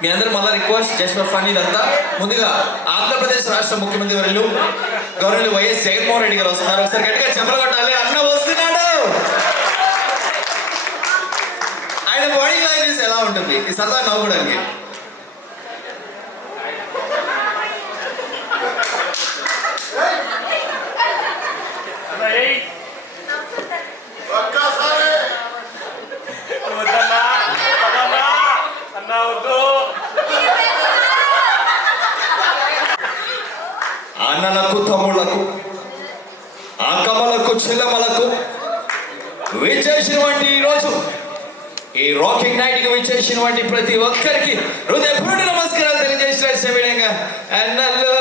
మీ అందరూ మళ్ళీ request just for fun ఇదంతా. ముందుగా ఆంధ్రప్రదేశ్ రాష్ట్ర ముఖ్యమంత్రి వర్యులు గవర్నర్ వైఎస్ జగన్మోహన్ రెడ్డి గారు వస్తున్నారు. ఒకసారి గట్టిగా చెప్పలు కొట్టాలి. అన్న వస్తున్నాడు. ఆయన బాడీ లాంగ్వేజ్ ఎలా ఉంటుంది ఈ సరదా నవ్వుకోవడానికి? అన్నలకు, తమ్ముళ్లకు, అక్కమ్మలకు, చెల్లెమ్మలకు విచ్చేసినటువంటి ఈరోజు ఈ రాకింగ్ నైట్ కి విచ్చేసినటువంటి ప్రతి ఒక్కరికి హృదయపూర్వక నమస్కారాలు తెలియజేసిన విధంగా అన్నలు,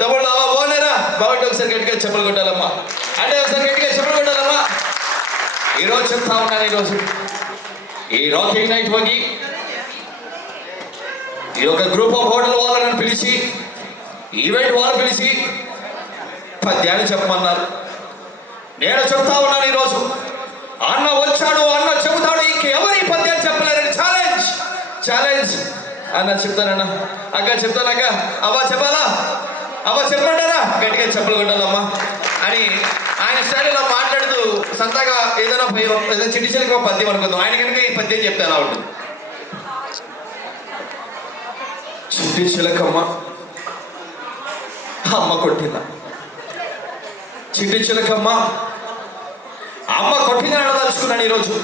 తమ్ముళ్ళు బాగున్నారా? బాగుంటే ఒకసారి గట్టిగా చెప్పలు కొట్టాలమ్మా. అంటే ఒకసారి గట్టిగా చెప్పలు కొట్టాలమ్మా. ఈరోజు చెప్తా ఉన్నాను, ఈరోజు ఈ రాకింగ్ నైట్ వంగి ఈ యొక్క గ్రూప్ ఆఫ్ హోటల్ వాళ్ళని పిలిచి, ఈవెంట్ వాళ్ళు పిలిచి పద్యాన్ని చెప్పమన్నారు. నేను చెప్తా ఉన్నాను ఈరోజు. అన్న వచ్చాడు, అన్న చెబుతాడు, ఇంకెవరి పద్యాన్ని చెప్పలేరని ఛాలెంజ్ ఛాలెంజ్. అన్న చెప్తానన్న, అక్క చెప్తానక్క, అవ్వ చెప్పాలా, అవ్వ చెప్పమంటారా? గట్టిగా చెప్పలు కొట్టాలమ్మా అని ఆయన స్టైల్లో మాట్లాడుతూ సరదాగా ఏదైనా చిట్టి చిలికి పద్యం అనుకుందాం. ఆయన కనుక ఈ పద్యం చెప్తే ఎలా ఉంటుంది? చిట్టి చిలకమ్మ అమ్మ కొట్టిందా, చిట్టి చిలకమ్మ అమ్మ కొట్టిందని అడదలుచుకున్నాను ఈరోజు.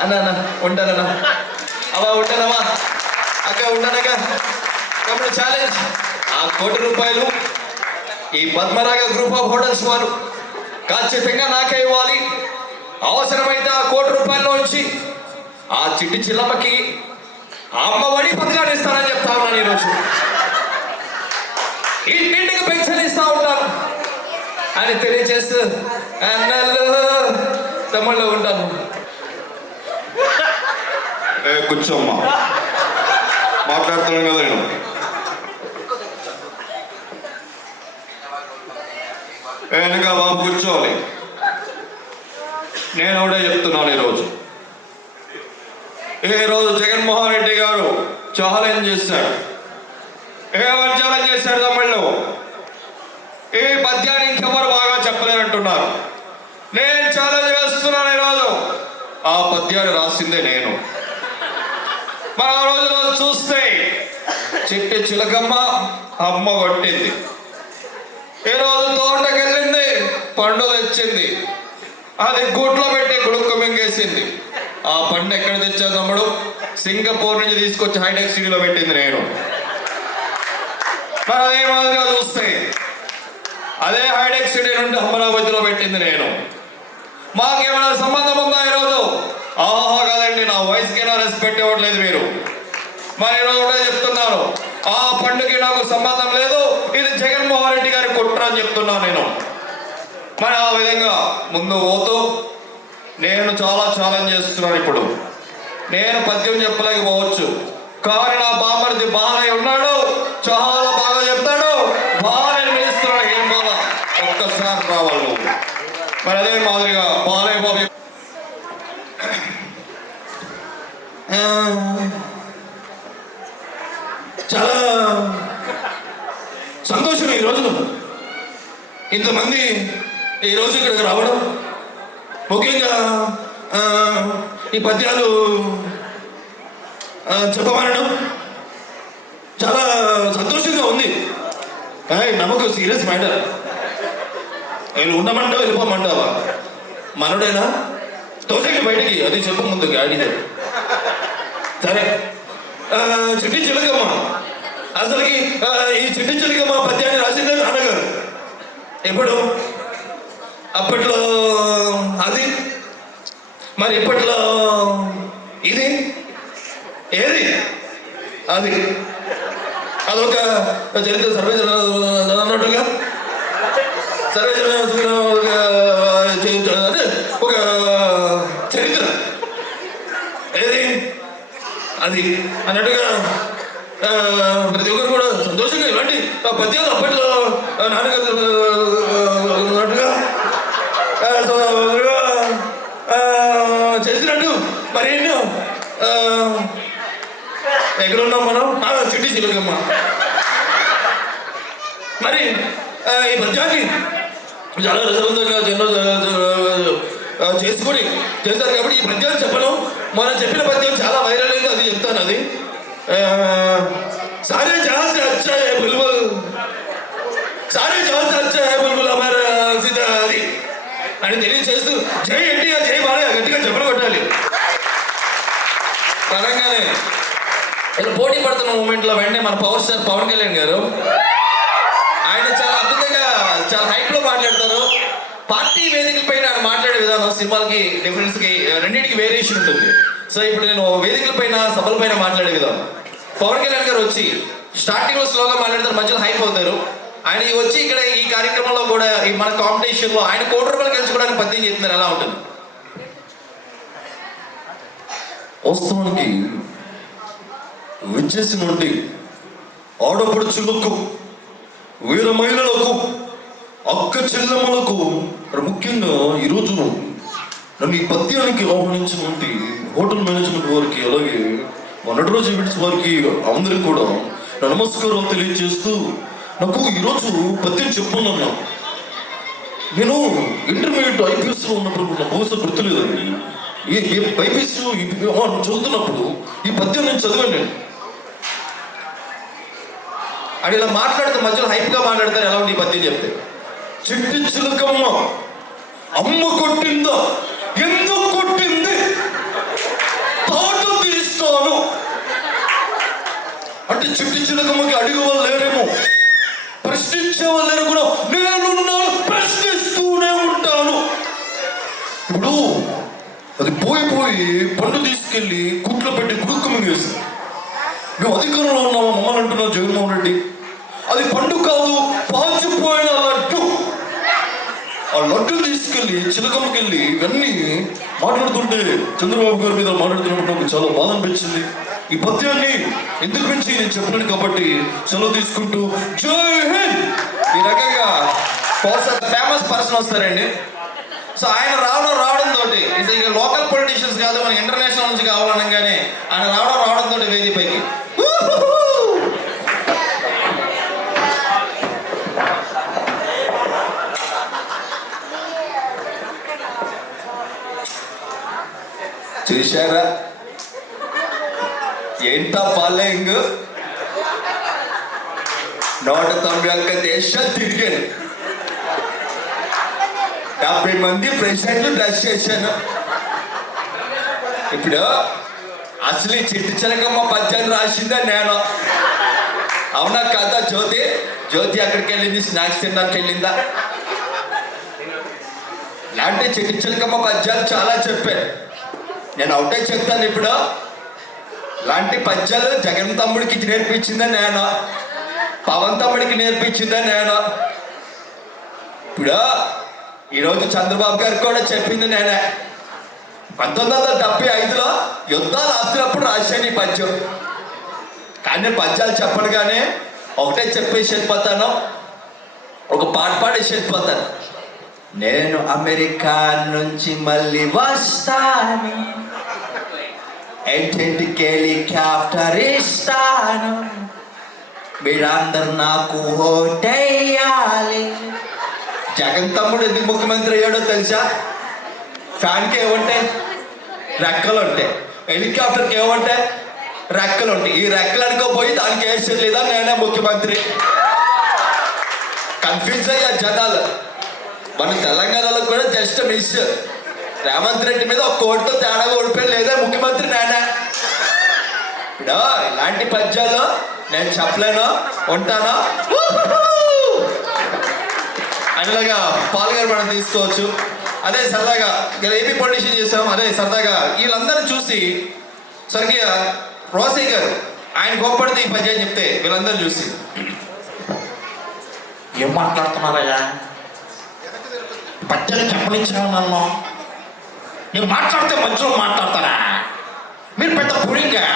అన్న అన్న ఉంటానన్నా, అవ్వ ఉంటానమ్మా, అక్క ఉంటానక్క. కాబట్టి ఛాలెంజ్, ఆ ₹1,00,00,000 ఈ పద్మరాగ గ్రూప్ ఆఫ్ హోటల్స్ వారు ఖచ్చితంగా నాకే ఇవ్వాలి. అవసరమైతే ఆ ₹1,00,00,000 ఆ చిట్టి చిల్లమ్మకి అమ్మ ఒడి పథకాన్ని ఇస్తానని చెప్తా ఉన్నాను ఈరోజు. ఇంటింటికి పెన్షన్ ఇస్తా ఉంటాను అని తెలియజేస్తూ అన్నలు, తమ్ముళ్ళు ఉంటాను. కూర్చోమ్మా, మాట్లాడుతున్నాను కదా నేను. వెనక బాబు కూర్చోవాలి. నేను ఒకటే చెప్తున్నాను ఈరోజు. ఈరోజు జగన్మోహన్ రెడ్డి గారు ఛాలెంజ్ చేశాడు. ఏమని ఛాలెంజ్ చేశాడు తమ్ముళ్ళు? ఈ పద్యాన్ని ఇంకెవరు బాగా చెప్పలేరంటున్నారు. నేను ఛాలెంజ్ వేస్తున్నాను ఈరోజు. ఆ పద్యాన్ని రాసిందే నేను. మన రోజులో చూస్తే చిట్టి చిలకమ్మ అమ్మ కొట్టింది. ఈరోజు తోటకెళ్ళింది, పండు తెచ్చింది, అది గూట్లో పెట్టి గుడుక్కు మింగేసింది. ఆ పండు ఎక్కడ తెచ్చా తమ్ముడు? సింగపూర్ నుంచి తీసుకొచ్చి హైటెక్ సిటీలో పెట్టింది నేను. మరి అదే మాదిరిగా చూస్తే అదే హైటెక్ సిటీ నుండి అమరావతిలో పెట్టింది నేను. మాకేమైనా సంబంధం ఉందా ఈరోజు? ఆహా కాదండి, నా వయసుకైనా రెస్పెక్ట్ ఇవ్వట్లేదు మీరు. మరి ఈరోజు కూడా చెప్తున్నారు, ఆ పండుగకి నాకు సంబంధం లేదు, ఇది జగన్మోహన్ రెడ్డి గారి కుట్ర అని చెప్తున్నాను నేను. మరి ఆ విధంగా ముందు పోతూ నేను చాలా ఛాలెంజ్ చేస్తున్నాను. ఇప్పుడు నేను పద్యం చెప్పలేకపోవచ్చు, కానీ నా బామర్ది బాలయ్య ఉన్నాడు, చాలా బాగా చెప్తాడు. బాలయ్యని పిలుస్తున్నాడు, ఏం బాల ఒక్కసారి రావాలి నువ్వు. మరి అదే మాదిరిగా బాలయ్య బాబు చాలా సంతోషం ఈరోజు ఇంతమంది ఈరోజు ఇక్కడికి రావడం. ముఖ్యంగా ఈ పద్యాలు చెప్పమనడం చాలా సంతోషంగా ఉంది. నమ్మకం సీరియస్ మ్యాటర్. నేను ఉండమంటావా వెళ్ళిపోమంటావా? మనోడేనా? తోసండి బయటికి, అది చెప్పు ముందు గాడి. సరే, చిట్టి చిలకమ్మ, అసలుకి ఈ చిట్టి చిలకమ్మ పద్యాన్ని రాసిందే నాన్నగారు. ఎప్పుడు? అప్పట్లో అది, మరి ఇప్పట్లో ఇది ఏది? అది అదొక చరిత్ర సర్వేజనట్టుగా సర్వేజన ఒక చరిత్ర ఏది అది అన్నట్టుగా ప్రతి ఒక్కరు కూడా సంతోషంగా ఇలాంటి పద్యాలు అప్పట్లో నాన్నగారు అన్నట్టుగా చేసినట్టు మరి ఎన్నో ఎక్కడున్నాం మనం? చిట్టి చిలకమ్మ. మరి ఈ పద్యాన్ని చాలా రసవంతంగా చేసుకొని చేస్తారు కాబట్టి ఈ పద్యాన్ని చెప్పను. మనం చెప్పిన పద్యం చాలా వైరల్ అయింది, అది చెప్తాను. అది సారే జहाँ से अच्छा है बुलबुल, సారే జहाँ से अच्छा है बुलबुल हमारा సీతా అది అని తెలియచేస్తూ జై ఎన్టీఆర్ జై బాలయ్య గట్టిగా చెప్పలు కొట్టాలి. అనగానే ఇలా పోటీ పడుతున్న మూమెంట్లో వెంటనే మన పవర్ స్టార్ పవన్ కళ్యాణ్ గారు ఆయన చాలా అద్భుతంగా చాలా హైప్ లో మాట్లాడతారు. పార్టీ వేదికల పైన ఆయన మాట్లాడే విధానం సినిమాలకి డిఫరెన్స్ కి రెండింటికి వేరియేషన్ ఉంటుంది. సో ఇప్పుడు నేను వేదికల పైన సభల పైన మాట్లాడే విధానం, పవన్ కళ్యాణ్ గారు వచ్చి స్టార్టింగ్ లో స్లోగా మాట్లాడతారు, మధ్యలో హైప్ అవుతారు. ఆయన వచ్చి ఇక్కడ ఈ కార్యక్రమంలో కూడా ఈ మన కాంపిటీషన్ లో ఆయన ₹1 గెలుచుకోవడానికి పద్యం చెప్తున్నారు. ఎలా ఉంటుంది? వాస్తవానికి విచ్చేసినండి ఆడపడుచులకు, వీర మహిళలకు, అక్క చెల్లెమ్మలకు, ముఖ్యంగా ఈరోజు నన్ను ఈ పద్యానికి ఆహ్వానించినటువంటి హోటల్ మేనేజ్మెంట్ వారికి, అలాగే మా నటరాజు ఈవెంట్స్ వారికి అందరికీ కూడా నమస్కారాలు తెలియజేస్తూ, నాకు ఈరోజు పద్యం చెప్పనున్నా. నేను ఇంటర్మీడియట్ ఐపీఎస్లో ఉన్నప్పుడు నా బహుశా గుర్తులేదు, ఐపీఎస్ చదువుతున్నప్పుడు ఈ పద్యం నేను చదివాను. నేను అని ఇలా మాట్లాడితే మధ్యలో హైప్గా మాట్లాడతారు. ఎలా ఉంది ఈ పద్యం చెప్తే? చిట్టి చిలకమ్మ అమ్మ కొట్టిందా, ఎందుకు కొట్టింది, తాట తీస్తాను అంటే చిట్టి చిలకమ్మకి అడిగే వాళ్ళు లేరేమో, ప్రశ్నించే వాళ్ళు లేరు కూడా. నేనున్నాను, ప్రశ్నిస్తూనే ఉంటాను. ఇప్పుడు అది పోయి పండు తీసుకెళ్ళి గుట్లో పెట్టి గుడుక్కు మింగేసి మేము అధికారంలో ఉన్నామా మమ్మల్ని అంటున్నాం జగన్మోహన్ రెడ్డి. అది పండు కాదు, పాచిపోయిన లడ్డు. ఆ లడ్డు తీసుకెళ్ళి చిలకమ్మకి వెళ్ళి ఇవన్నీ మాట్లాడుతుంటే చంద్రబాబు గారి మీద మాట్లాడుతున్నప్పుడు నాకు చాలా బాధ అనిపించింది. ఈ పద్యాన్ని ఎందుకు పెంచి నేను చెప్పలేను కాబట్టి సెలవు తీసుకుంటూ జై హింద్. ఈ రకంగా ఫేమస్ పర్సన్ వస్తారండి. సో ఆయన రావడం తోటి ఇక లోకల్ పొలిటీషియన్స్ కాదు, మనకి ఇంటర్నేషనల్ నుంచి కావాలనగానే ఆయన రావడం తోటి వేదికపైకి చూశారా ఎంత ఫాలోయింగ్. 191 దేశాలు తిరిగాను, 70 మంది ప్రెసిడెంట్లు బ్లెస్ చేశాను. ఇప్పుడు అసలు ఈ చిట్టి చిలకమ్మ పద్యాన్ని రాసిందా నేను, అవునా కదా? జ్యోతి అక్కడికి వెళ్ళింది, స్నాక్స్ తినడానికి వెళ్ళిందా? ఇలాంటి చిట్టి చిలకమ్మ పద్యాలు చాలా చెప్పాను. నేను ఒకటే చెప్తాను, ఇప్పుడు ఇలాంటి పద్యాలు జగన్ తమ్ముడికి నేర్పించిందా నేను, పవన్ తమ్ముడికి నేర్పించిందా నేను. ఇప్పుడు ఈరోజు చంద్రబాబు గారికి కూడా చెప్పింది నేనే. 1975లో యుద్ధాలు ఆపుతున్నప్పుడు రాశాను ఈ పద్యం. కానీ పద్యాలు చెప్పను, కానీ ఒకటే చెప్పేసి వెళ్ళిపోతాను, ఒక పాట పాడేసి వెళ్ళిపోతాను. నేను అమెరికా నుంచి మళ్ళీ వస్తాను, ఏంటికి హెలికాప్టర్ ఇస్తాను, మీరందరూ నాకు ఓటేయాలి. జగన్ తమ్ముడు ఎందుకు ముఖ్యమంత్రి అయ్యాడో తెలుసా? ఫ్యాన్కి ఏముంటాయి? రెక్కలు ఉంటాయి. హెలికాప్టర్కి ఏముంటాయి? రెక్కలు ఉంటాయి. ఈ రెక్కలు అనుకోపోయి దానికి వేసేది లేదా నేనే ముఖ్యమంత్రి. కన్ఫ్యూజ్ అయ్యా జనాలు. మన తెలంగాణలో కూడా జస్ట్ మిస్, రేవంత్ రెడ్డి మీద ఒక కోటితో తేడాగా ఓడిపోయి లేదా ముఖ్యమంత్రి నేనే. ఇప్పుడు ఇలాంటి పద్యాలు నేను చెప్పలేను, ఉంటాను. అనేలాగా పాల్గొని మనం తీసుకోవచ్చు. అదే సరదాగా ఇలా ఏపీ పొలిటీషియన్ చేసాం, అదే సరదాగా వీళ్ళందరూ చూసి స్వర్గీయ రోసయ్య గారు ఆయన గొప్పడితే ఈ పద్యాన్ని చెప్తే వీళ్ళందరూ చూసి ఏం మాట్లాడుతున్నారయ్యా, పద్యాలు చెప్పనిచ్చిన నన్ను, నేను మాట్లాడితే మధ్యలో మాట్లాడతారా మీరు? పెద్ద పుడింగా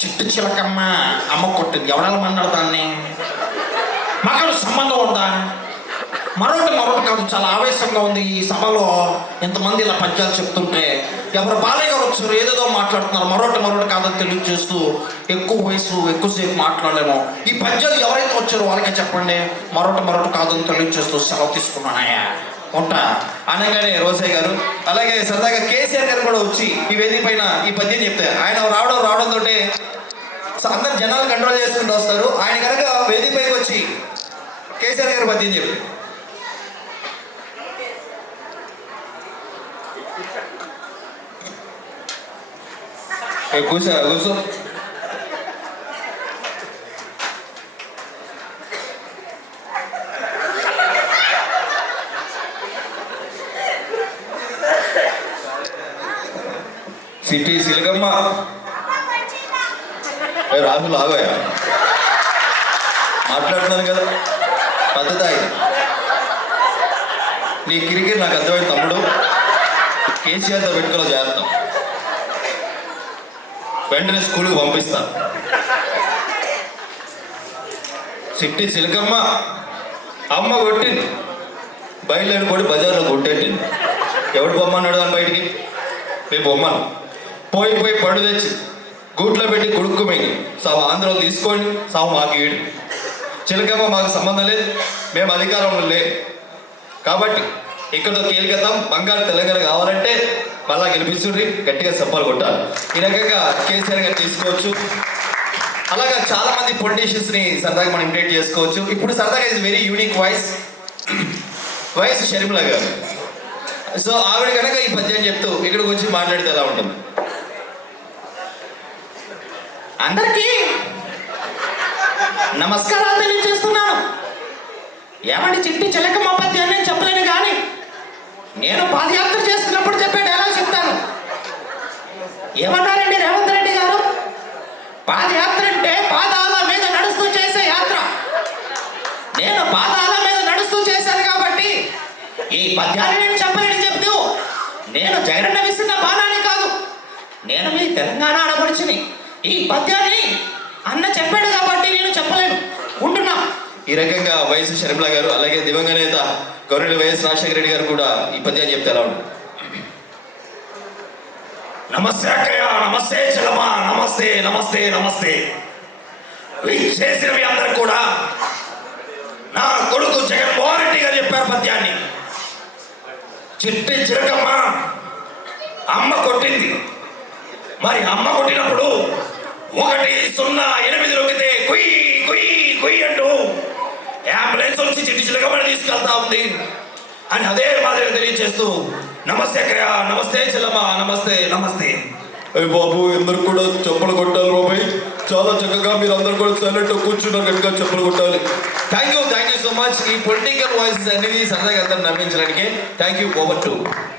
చిట్టు చిలకమ్మ అమ్మ కొట్టింది, ఎవడెళ్ళమన్నాడు దాన్ని? మాకు సంబంధం ఉందా? మరొకటి కాదు, చాలా ఆవేశంగా ఉంది ఈ సభలో ఇంతమంది ఇలా పద్యాలు చెప్తుంటే. ఎవరు బాలయ్య గారు వచ్చారు, ఏదేదో మాట్లాడుతున్నారు, మరొకటి కాదని తెలియజేస్తూ ఎక్కువ వయసు ఎక్కువసేపు మాట్లాడలేము. ఈ పద్యాలు ఎవరైతే వచ్చారో వాళ్ళకే చెప్పండి. మరొకటి కాదని తెలియజేస్తూ సెలవు తీసుకున్నానయ్యా, ఉంటా అనగానే రోసయ్య గారు అలాగే సరదాగా కేసీఆర్ గారు కూడా వచ్చి ఈ వేదిక పైన ఈ పద్యం చెప్తే ఆయన రావడంతో అందరు జనాలు కంట్రోల్ చేసుకుంటూ వస్తారు. ఆయన కనుక వేదిక పైకి వచ్చి కేసీఆర్ గారు పద్యం చెప్పి కూర్చో సిటీ సిలగమ్మ రాహుల్ ఆగోయా మాట్లాడుతున్నాను కదా పద్ధతి ఆయన నీ కిరికిరి నాకు అర్థమైంది తమ్ముడు. కేసీఆర్తో పెట్టుకోలో జాగ్రత్త, వెంటనే స్కూల్కి పంపిస్తా. సిట్టి సిలకమ్మ అమ్మ కొట్టింది, బయలుదేరి కొట్టి బజార్లో కొట్టేట్టింది. ఎవడు బొమ్మన్నాడు అని బయటికి మేము బొమ్మను పోయి పడు తెచ్చి గూట్లో పెట్టి కొడుక్కు మింగి సాగు ఆంధ్రలో తీసుకొని సాగు మాకు ఈడు. చిలకమ్మ మాకు సంబంధం లేదు, మేము అధికారంలో లేదు కాబట్టి ఇక్కడతో కీలకతం బంగారు తెలంగాణ కావాలంటే మళ్ళా గెలిపిస్తుండ్రి, గట్టిగా చెప్పాలు కొట్టాలి. ఈ రకంగా కేసీఆర్ గారు తీసుకోవచ్చు. అలాగా చాలా మంది పొలిటీషియన్స్ ని సరదాగా మనం ఇమిటేట్ చేసుకోవచ్చు. ఇప్పుడు సరదాగా ఇది వెరీ యూనిక్ వాయిస్ షర్మిల గారు. సో ఆవిడ కనుక ఈ పద్యం చెప్తూ ఇక్కడికి వచ్చి మాట్లాడితే ఎలా ఉంటుంది? అందరికీ నమస్కారాలు తెలియజేస్తున్నాను. ఏమండి చిట్టి చిలకమ్మ పద్యాన్ని నేను చెప్పలేను, కానీ నేను పాదయాత్ర చేస్తున్నప్పుడు చెప్పే డైలాగ్ చెప్తాను. ఏమన్నారండి రేవంత్ రెడ్డి గారు? పాదయాత్ర అంటే పాదాల మీద నడుస్తూ చేసే యాత్ర. నేను పాదాల మీద నడుస్తూ చేశాను కాబట్టి ఈ పద్యాన్ని నేను చెప్పలేని చెప్తూ, నేను జగనన్న విస్తున్న బాణాన్ని కాదు, నేను మీ తెలంగాణ ఆడపడుచుని. ఈ పద్యాన్ని అన్న చెప్పాడు కాబట్టి నేను చెప్పలేను, ఉంటున్నా. ఈ రకంగా వైఎస్ షర్మిల గారు అలాగే దివంగత నేత గౌరవ వైఎస్ రాజశేఖర రెడ్డి గారు కూడా ఈ పద్యాన్ని చెప్తే ఎలా ఉంటుంది? నమస్తే అక్కయ్య, నమస్తే చెల్లమ్మ, నమస్తే నమస్తే నమస్తే. చేసిన మీ అందరు కూడా నా కొడుకు జగన్మోహన్ రెడ్డి గారు చెప్పారు పద్యాన్ని. చిట్టి చిరకమ్మ అమ్మ కొట్టింది, మరి అమ్మ కొట్టినప్పుడు 108 నొక్కితే కుయ్యి కుయ్యి కుయ్యి అంటూ అంబులెన్స్ వచ్చి చిట్టి చిలకమ్మని తీసుకెళ్తా ఉంది అని అదే మాదిరిగా తెలియజేస్తూ, నమస్తే అక్కయ్య, నమస్తే చెల్లమ్మ, నమస్తే నమస్తే. అయ్యి బాబు, అందరు కూడా చెప్పులు కొట్టాలి బాబాయ్. చాలా చక్కగా మీరు అందరు కూడా సైలెంట్ కూర్చున్నారు, గట్టిగా చెప్పులు కొట్టాలి. Thank you so much. ఈ పొలిటికల్ వాయిస్ అనేది సరదాగా అందరూ నమ్మించడానికి థ్యాంక్ యూ. Over to